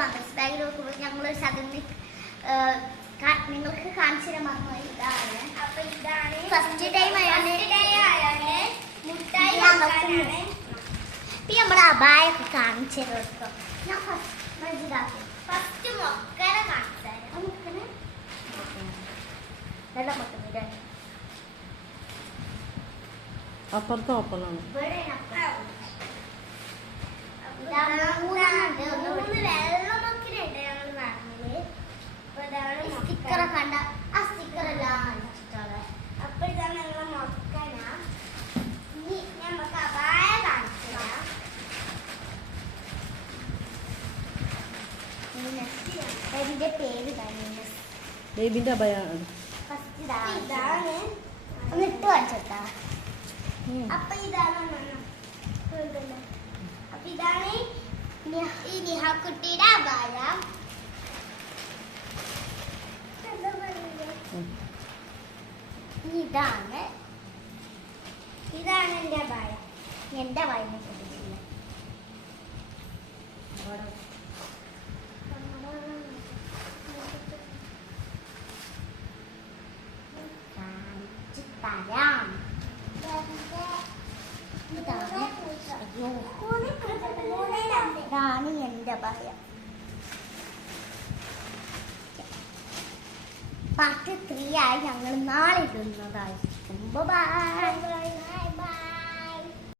Mothers ബാഗിൽ നോക്കുമ്പോൾ ഞങ്ങൾ ചതഞ്ഞ് നിങ്ങൾക്ക് കാണിച്ചു തരാൻ മറന്നു. ഇതാണ് അപ്പൊ ഇതാണ് ഫസ്റ്റ് ടൈം ആയാണ് മുട്ടായി പിന്നെ നമ്മുടെ അബായൊക്കെ കാണിച്ചു തരുമോ. ഞാൻ ഫസ്റ്റ് മൊക്കനെ കാണിച്ചു തരാം. മുക്കനെ നല്ല മൊത്തം അപ്പുറത്ത് ഓപ്പണാണ്. സ്റ്റിക്കറെ കണ്ട ആ സ്റ്റിക്കർ എല്ലാം അപ്പൊ ഇതാണ് ഞങ്ങളെ മൊക്കന. ഇനി നമുക്ക് അപായ കാണിച്ചു തരാം. ബേബിന്റെ പേര് ബേബിന്റെ അഭയാണ്. ഫസ്റ്റ് ഇതാണ് ഇട്ട് കാണിച്ചോട്ടാ. അപ്പൊ ഇതാണ് അപ്പൊ ഇതാണ് ഈ നിഹാക്കുട്ടിയുടെ അപായ. ഇതാണ് എന്റെ അപായ. എന്റെ വായിനെ കൊണ്ടിട്ടില്ല. തരാം. ഇതാണ് എന്റെ ഭയ. പാർട്ട് 3 ആയി ഞങ്ങൾ നാളെ ഇടുന്നതായിരിക്കും. ബൈ.